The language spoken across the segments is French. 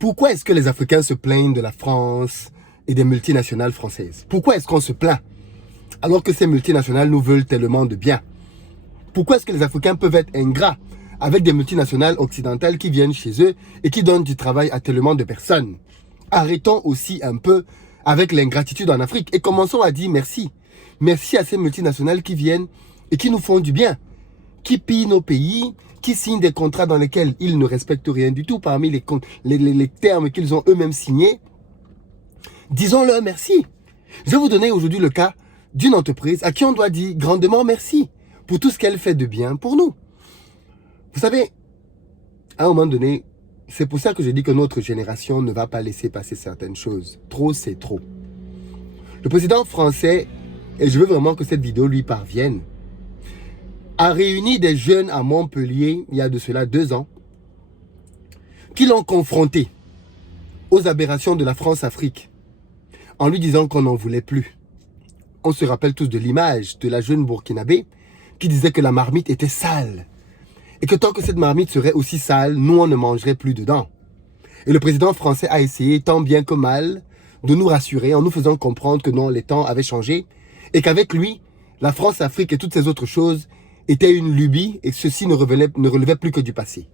Pourquoi est-ce que les Africains se plaignent de la France et des multinationales françaises? Pourquoi est-ce qu'on se plaint alors que ces multinationales nous veulent tellement de bien? Pourquoi est-ce que les Africains peuvent être ingrats avec des multinationales occidentales qui viennent chez eux et qui donnent du travail à tellement de personnes? Arrêtons aussi un peu avec l'ingratitude en Afrique et commençons à dire merci. Merci à ces multinationales qui viennent et qui nous font du bien, qui pillent nos pays, qui signent des contrats dans lesquels ils ne respectent rien du tout parmi les termes qu'ils ont eux-mêmes signés. Disons-leur merci. Je vais vous donner aujourd'hui le cas d'une entreprise à qui on doit dire grandement merci pour tout ce qu'elle fait de bien pour nous. Vous savez, à un moment donné, c'est pour ça que je dis que notre génération ne va pas laisser passer certaines choses. Trop, c'est trop. Le président français, et je veux vraiment que cette vidéo lui parvienne, a réuni des jeunes à Montpellier, il y a de cela 2 ans, qui l'ont confronté aux aberrations de la France-Afrique, en lui disant qu'on n'en voulait plus. On se rappelle tous de l'image de la jeune Burkinabé qui disait que la marmite était sale. Et que tant que cette marmite serait aussi sale, nous on ne mangerait plus dedans. Et le président français a essayé tant bien que mal de nous rassurer en nous faisant comprendre que non, les temps avaient changé et qu'avec lui, la France-Afrique et toutes ces autres choses étaient une lubie et que ceci ne relevait plus que du passé.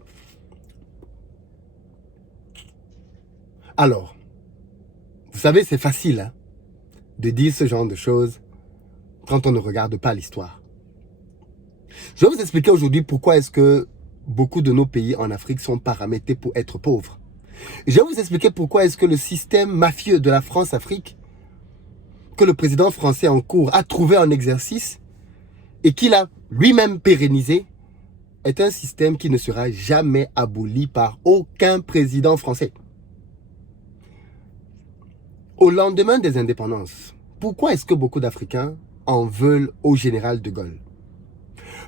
Alors, vous savez, c'est facile hein, de dire ce genre de choses quand on ne regarde pas l'histoire. Je vais vous expliquer aujourd'hui pourquoi est-ce que beaucoup de nos pays en Afrique sont paramétrés pour être pauvres. Je vais vous expliquer pourquoi est-ce que le système mafieux de la France-Afrique, que le président français en cours a trouvé en exercice et qu'il a lui-même pérennisé, est un système qui ne sera jamais aboli par aucun président français. Au lendemain des indépendances, pourquoi est-ce que beaucoup d'Africains en veulent au général de Gaulle?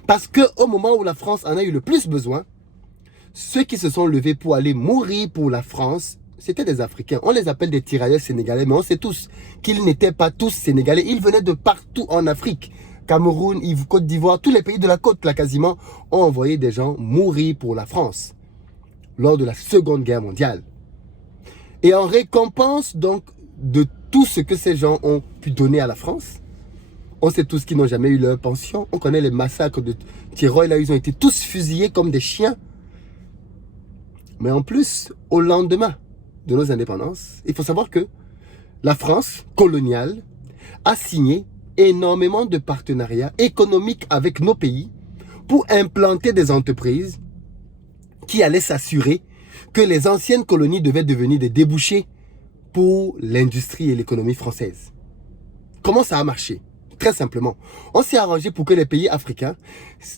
Parce qu'au moment où la France en a eu le plus besoin, ceux qui se sont levés pour aller mourir pour la France, c'était des Africains. On les appelle des tirailleurs sénégalais, mais on sait tous qu'ils n'étaient pas tous sénégalais. Ils venaient de partout en Afrique. Cameroun, Côte d'Ivoire, tous les pays de la côte, là quasiment, ont envoyé des gens mourir pour la France lors de la Seconde Guerre mondiale. Et en récompense donc de tout ce que ces gens ont pu donner à la France, on sait tous qu'ils n'ont jamais eu leur pension. On connaît les massacres de Tyrol, là ils ont été tous fusillés comme des chiens. Mais en plus, au lendemain de nos indépendances, il faut savoir que la France coloniale a signé énormément de partenariats économiques avec nos pays pour implanter des entreprises qui allaient s'assurer que les anciennes colonies devaient devenir des débouchés pour l'industrie et l'économie française. Comment ça a marché? Très simplement, on s'est arrangé pour que les pays africains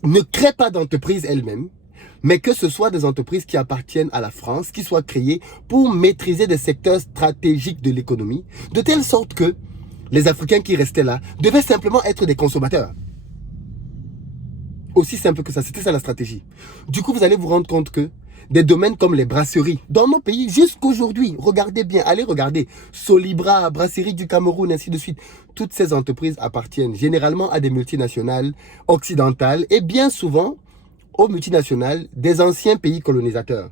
ne créent pas d'entreprises elles-mêmes, mais que ce soit des entreprises qui appartiennent à la France, qui soient créées pour maîtriser des secteurs stratégiques de l'économie, de telle sorte que les Africains qui restaient là devaient simplement être des consommateurs. Aussi simple que ça, c'était ça la stratégie. Du coup, vous allez vous rendre compte que des domaines comme les brasseries, dans nos pays, jusqu'aujourd'hui, regardez bien, allez regarder, Solibra, Brasserie du Cameroun, ainsi de suite. Toutes ces entreprises appartiennent généralement à des multinationales occidentales et bien souvent aux multinationales des anciens pays colonisateurs.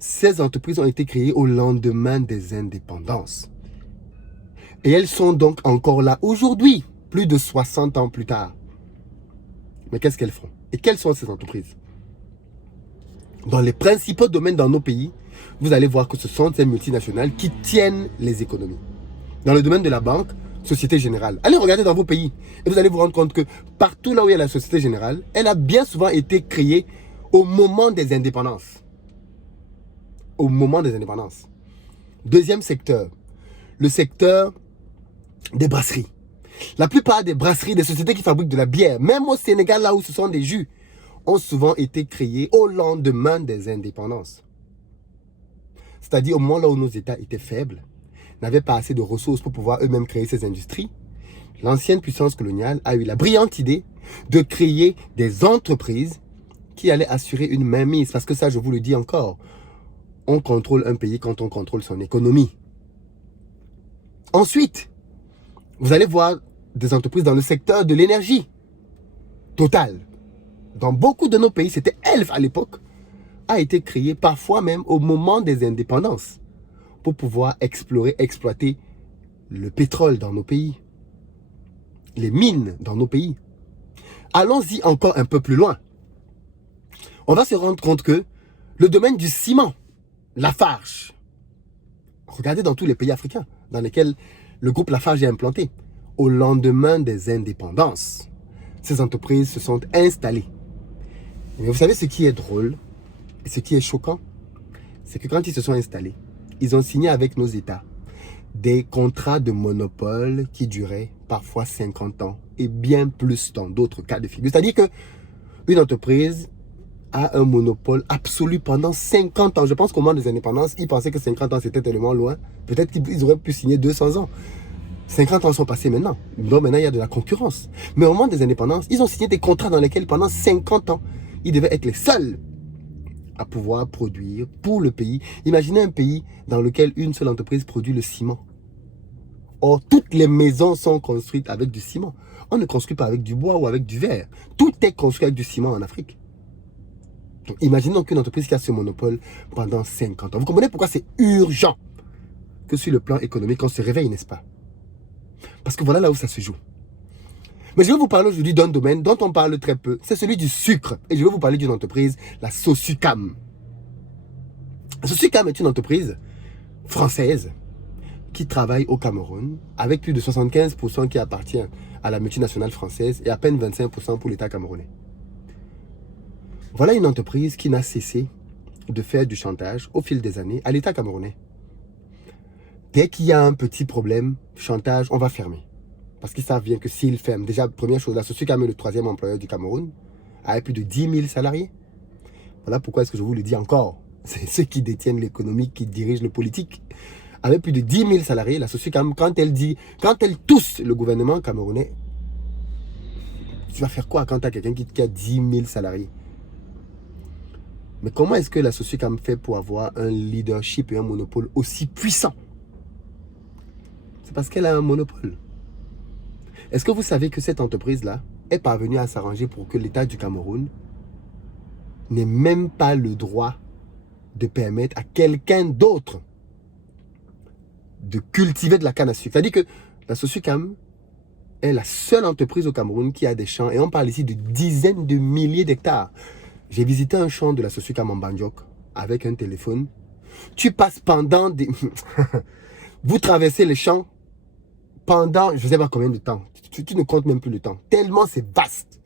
Ces entreprises ont été créées au lendemain des indépendances. Et elles sont donc encore là aujourd'hui, plus de 60 ans plus tard. Mais qu'est-ce qu'elles font? Et quelles sont ces entreprises? Dans les principaux domaines dans nos pays, vous allez voir que ce sont ces multinationales qui tiennent les économies. Dans le domaine de la banque, Société Générale. Allez regarder dans vos pays et vous allez vous rendre compte que partout là où il y a la Société Générale, elle a bien souvent été créée au moment des indépendances. Au moment des indépendances. Deuxième secteur, le secteur des brasseries. La plupart des brasseries, des sociétés qui fabriquent de la bière, même au Sénégal là où ce sont des jus, ont souvent été créées au lendemain des indépendances. C'est-à-dire au moment là où nos États étaient faibles, n'avaient pas assez de ressources pour pouvoir eux-mêmes créer ces industries, l'ancienne puissance coloniale a eu la brillante idée de créer des entreprises qui allaient assurer une mainmise. Parce que ça, je vous le dis encore, on contrôle un pays quand on contrôle son économie. Ensuite, vous allez voir des entreprises dans le secteur de l'énergie. Total. Dans beaucoup de nos pays, c'était Elf à l'époque, a été créé parfois même au moment des indépendances. pour pouvoir explorer, exploiter le pétrole dans nos pays, les mines dans nos pays. Allons-y encore un peu plus loin. On va se rendre compte que le domaine du ciment, Lafarge, regardez dans tous les pays africains dans lesquels le groupe Lafarge est implanté, au lendemain des indépendances, ces entreprises se sont installées. Mais vous savez ce qui est drôle et ce qui est choquant, c'est que quand ils se sont installés, ils ont signé avec nos États des contrats de monopole qui duraient parfois 50 ans et bien plus dans d'autres cas de figure. C'est-à-dire qu'une entreprise a un monopole absolu pendant 50 ans. Je pense qu'au moment des indépendances, ils pensaient que 50 ans c'était tellement loin. Peut-être qu'ils auraient pu signer 200 ans. 50 ans sont passés maintenant. Donc maintenant, il y a de la concurrence. Mais au moment des indépendances, ils ont signé des contrats dans lesquels pendant 50 ans, ils devaient être les seuls à pouvoir produire pour le pays. Imaginez un pays dans lequel une seule entreprise produit le ciment. Or, toutes les maisons sont construites avec du ciment. On ne construit pas avec du bois ou avec du verre. Tout est construit avec du ciment en Afrique. Donc, imaginons qu'une entreprise qui a ce monopole pendant 50 ans. Vous comprenez pourquoi c'est urgent que sur le plan économique, on se réveille, n'est-ce pas? Parce que voilà là où ça se joue. Mais je vais vous parler aujourd'hui d'un domaine dont on parle très peu. C'est celui du sucre. Et je vais vous parler d'une entreprise, la Sosucam. La Sosucam est une entreprise française qui travaille au Cameroun avec plus de 75% qui appartient à la multinationale française et à peine 25% pour l'État camerounais. Voilà une entreprise qui n'a cessé de faire du chantage au fil des années à l'État camerounais. Dès qu'il y a un petit problème, chantage, on va fermer. Parce qu'ils savent bien que s'ils ferment, déjà, première chose, la Sosucam est le troisième employeur du Cameroun, avec plus de 10 000 salariés. Voilà pourquoi est-ce que je vous le dis encore. C'est ceux qui détiennent l'économie, qui dirigent le politique. Avec plus de 10 000 salariés, la Sosucam, quand elle tousse le gouvernement camerounais, tu vas faire quoi quand tu as quelqu'un qui a 10 000 salariés? Mais comment est-ce que la Sosucam fait pour avoir un leadership et un monopole aussi puissant? C'est parce qu'elle a un monopole. Est-ce que vous savez que cette entreprise-là est parvenue à s'arranger pour que l'État du Cameroun n'ait même pas le droit de permettre à quelqu'un d'autre de cultiver de la canne à sucre? C'est-à-dire que la Sosucam est la seule entreprise au Cameroun qui a des champs, et on parle ici de dizaines de milliers d'hectares. J'ai visité un champ de la Sosucam en Bandiok avec un téléphone. Tu passes pendant des... Vous traversez les champs pendant, je ne sais pas combien de temps. Tu ne comptes même plus le temps. Tellement c'est vaste.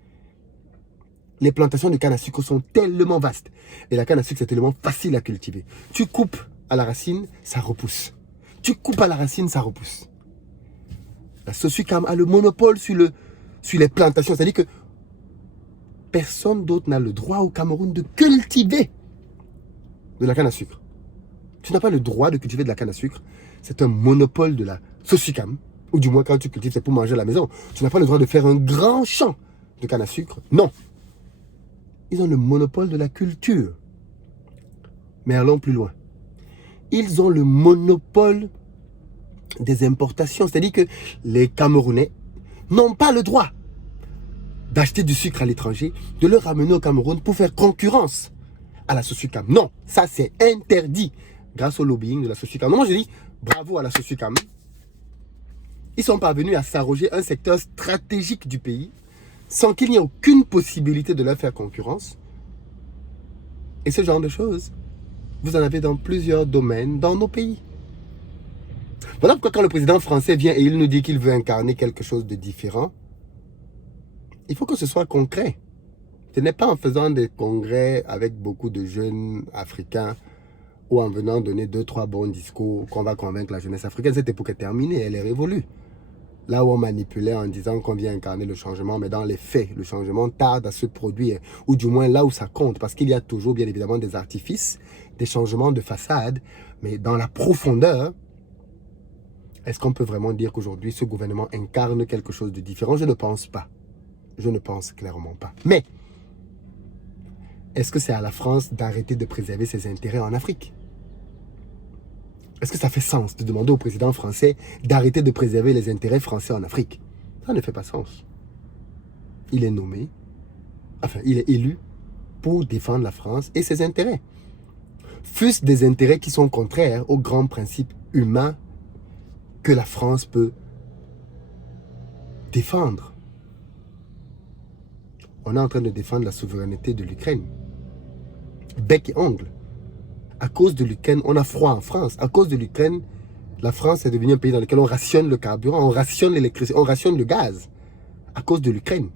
Les plantations de canne à sucre sont tellement vastes. Et la canne à sucre, c'est tellement facile à cultiver. Tu coupes à la racine, ça repousse. Tu coupes à la racine, ça repousse. La Sosucam a le monopole sur les plantations. C'est-à-dire que personne d'autre n'a le droit au Cameroun de cultiver de la canne à sucre. Tu n'as pas le droit de cultiver de la canne à sucre. C'est un monopole de la Sosucam. Ou du moins, quand tu cultives, c'est pour manger à la maison. Tu n'as pas le droit de faire un grand champ de canne à sucre. Non. Ils ont le monopole de la culture. Mais allons plus loin. Ils ont le monopole des importations. C'est-à-dire que les Camerounais n'ont pas le droit d'acheter du sucre à l'étranger, de le ramener au Cameroun pour faire concurrence à la Sosucam. Non, ça c'est interdit grâce au lobbying de la Sosucam. Non, moi je dis bravo à la Sosucam. Ils sont parvenus à s'arroger un secteur stratégique du pays sans qu'il n'y ait aucune possibilité de leur faire concurrence. Et ce genre de choses, vous en avez dans plusieurs domaines dans nos pays. Voilà pourquoi quand le président français vient et il nous dit qu'il veut incarner quelque chose de différent, il faut que ce soit concret. Ce n'est pas en faisant des congrès avec beaucoup de jeunes africains ou en venant donner 2-3 bons discours qu'on va convaincre la jeunesse africaine. Cette époque est terminée, elle est révolue. Là où on manipulait en disant qu'on vient incarner le changement, mais dans les faits, le changement tarde à se produire, ou du moins là où ça compte, parce qu'il y a toujours bien évidemment des artifices, des changements de façade, mais dans la profondeur, est-ce qu'on peut vraiment dire qu'aujourd'hui ce gouvernement incarne quelque chose de différent? Je ne pense pas. Je ne pense clairement pas. Mais, est-ce que c'est à la France d'arrêter de préserver ses intérêts en Afrique? Est-ce que ça fait sens de demander au président français d'arrêter de préserver les intérêts français en Afrique? Ça ne fait pas sens. Il est nommé, enfin, il est élu pour défendre la France et ses intérêts. fût-ce des intérêts qui sont contraires aux grands principes humains que la France peut défendre. On est en train de défendre la souveraineté de l'Ukraine. Bec et ongle. À cause de l'Ukraine, on a froid en France. À cause de l'Ukraine, la France est devenue un pays dans lequel on rationne le carburant, on rationne l'électricité, on rationne le gaz. À cause de l'Ukraine.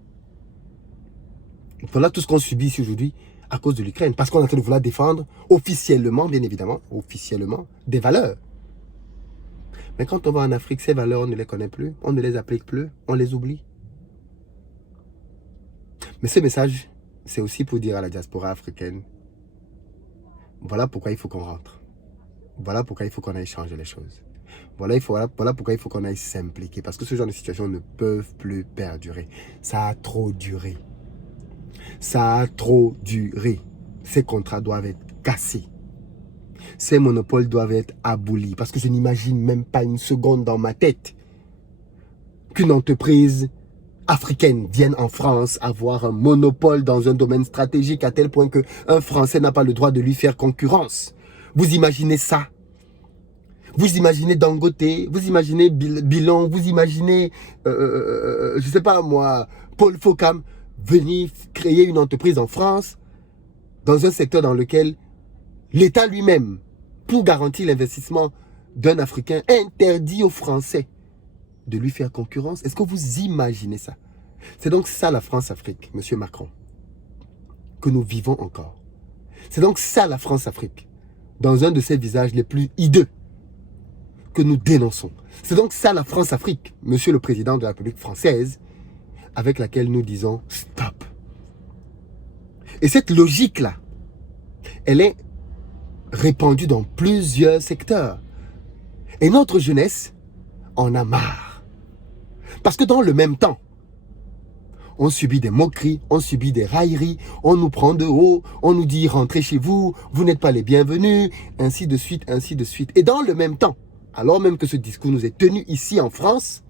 Voilà tout ce qu'on subit ici aujourd'hui à cause de l'Ukraine. Parce qu'on est en train de vouloir défendre officiellement, bien évidemment, officiellement, des valeurs. Mais quand on va en Afrique, ces valeurs, on ne les connaît plus, on ne les applique plus, on les oublie. Mais ce message, c'est aussi pour dire à la diaspora africaine, voilà pourquoi il faut qu'on rentre. Voilà pourquoi il faut qu'on aille changer les choses. Voilà pourquoi il faut qu'on aille s'impliquer. Parce que ce genre de situations ne peuvent plus perdurer. Ça a trop duré. Ça a trop duré. Ces contrats doivent être cassés. Ces monopoles doivent être abolis. Parce que je n'imagine même pas une seconde dans ma tête qu'une entreprise africaine vienne en France avoir un monopole dans un domaine stratégique à tel point qu'un Français n'a pas le droit de lui faire concurrence. Vous imaginez ça? Vous imaginez Dangote, vous imaginez Bilan, vous imaginez, je ne sais pas moi, Paul Focam, venir créer une entreprise en France dans un secteur dans lequel l'État lui-même, pour garantir l'investissement d'un Africain, interdit aux Français de lui faire concurrence. Est-ce que vous imaginez ça? C'est donc ça la France-Afrique, monsieur Macron, que nous vivons encore. C'est donc ça la France-Afrique, dans un de ses visages les plus hideux, que nous dénonçons. C'est donc ça la France-Afrique, monsieur le président de la République française, avec laquelle nous disons stop. Et cette logique-là, elle est répandue dans plusieurs secteurs. Et notre jeunesse en a marre. Parce que dans le même temps, on subit des moqueries, on subit des railleries, on nous prend de haut, on nous dit rentrez chez vous, vous n'êtes pas les bienvenus, ainsi de suite, ainsi de suite. Et dans le même temps, alors même que ce discours nous est tenu ici en France,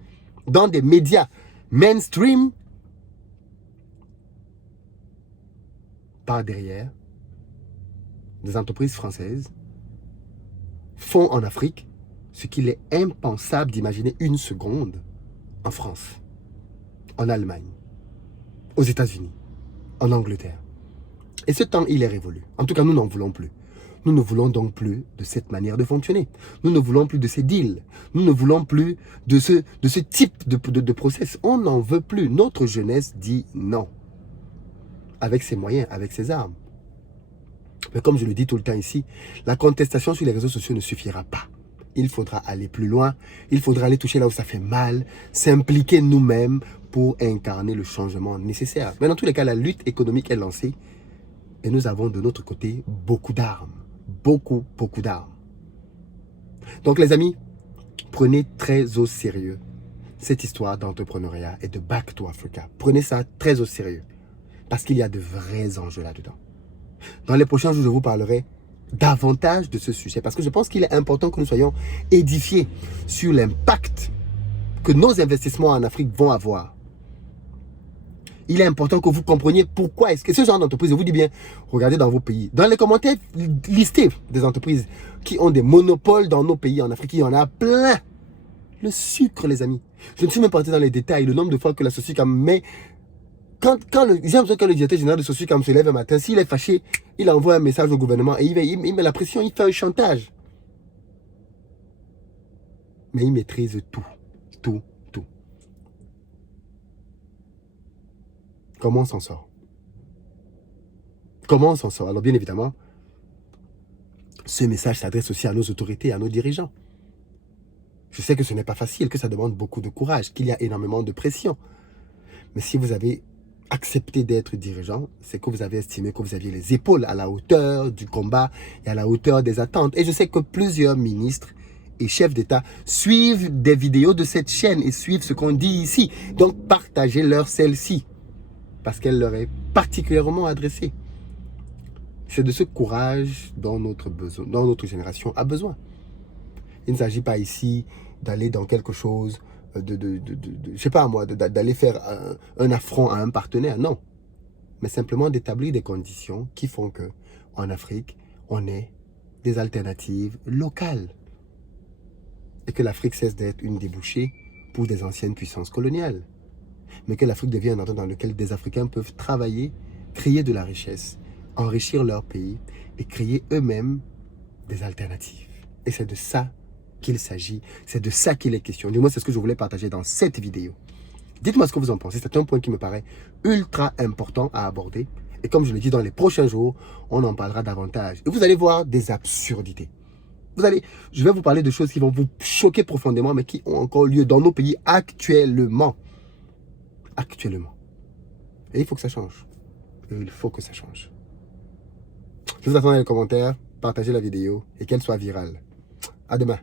dans des médias mainstream, par derrière, des entreprises françaises font en Afrique ce qu'il est impensable d'imaginer une seconde en France, en Allemagne, aux États-Unis, en Angleterre. Et ce temps, il est révolu. En tout cas, nous n'en voulons plus. Nous ne voulons donc plus de cette manière de fonctionner. Nous ne voulons plus de ces deals. Nous ne voulons plus de ce type de process. On n'en veut plus. Notre jeunesse dit non. Avec ses moyens, avec ses armes. Mais comme je le dis tout le temps ici, la contestation sur les réseaux sociaux ne suffira pas. Il faudra aller plus loin. Il faudra aller toucher là où ça fait mal. S'impliquer nous-mêmes pour incarner le changement nécessaire. Mais dans tous les cas, la lutte économique est lancée. Et nous avons de notre côté beaucoup d'armes. Beaucoup d'armes. Donc les amis, prenez très au sérieux cette histoire d'entrepreneuriat et de Back to Africa. Prenez ça très au sérieux. Parce qu'il y a de vrais enjeux là-dedans. Dans les prochains jours, je vous parlerai davantage de ce sujet. Parce que je pense qu'il est important que nous soyons édifiés sur l'impact que nos investissements en Afrique vont avoir. Il est important que vous compreniez pourquoi est-ce que ce genre d'entreprise, je vous dis bien, regardez dans vos pays. Dans les commentaires, listez des entreprises qui ont des monopoles dans nos pays en Afrique. Il y en a plein. Le sucre, les amis. Je ne suis même pas entré dans les détails, le nombre de fois que la Sociécam met... J'ai l'impression que le directeur général de Sociécam se lève un matin, s'il est fâché, il envoie un message au gouvernement et il met la pression, il fait un chantage. Mais il maîtrise tout. Comment on s'en sort? Comment on s'en sort? Alors bien évidemment, ce message s'adresse aussi à nos autorités, à nos dirigeants. Je sais que ce n'est pas facile, que ça demande beaucoup de courage, qu'il y a énormément de pression. Mais si vous avez accepté d'être dirigeant, c'est que vous avez estimé que vous aviez les épaules à la hauteur du combat et à la hauteur des attentes. Et je sais que plusieurs ministres et chefs d'État suivent des vidéos de cette chaîne et suivent ce qu'on dit ici. Donc partagez-leur celle-ci. Parce qu'elle leur est particulièrement adressée. C'est de ce courage dont notre génération a besoin. Il ne s'agit pas ici d'aller dans quelque chose, je sais pas moi, d'aller faire un affront à un partenaire, non. Mais simplement d'établir des conditions qui font que en Afrique, on ait des alternatives locales. Et que l'Afrique cesse d'être une débouchée pour des anciennes puissances coloniales. Mais que l'Afrique devienne un endroit dans lequel des Africains peuvent travailler, créer de la richesse, enrichir leur pays et créer eux-mêmes des alternatives. Et c'est de ça qu'il s'agit, c'est de ça qu'il est question. Du moins, c'est ce que je voulais partager dans cette vidéo. Dites-moi ce que vous en pensez, c'est un point qui me paraît ultra important à aborder. Et comme je le dis, dans les prochains jours, on en parlera davantage. Et vous allez voir des absurdités. Je vais vous parler de choses qui vont vous choquer profondément, mais qui ont encore lieu dans nos pays actuellement. Actuellement. Et il faut que ça change. Et il faut que ça change. Je vous attends dans les commentaires, partagez la vidéo et qu'elle soit virale. À demain.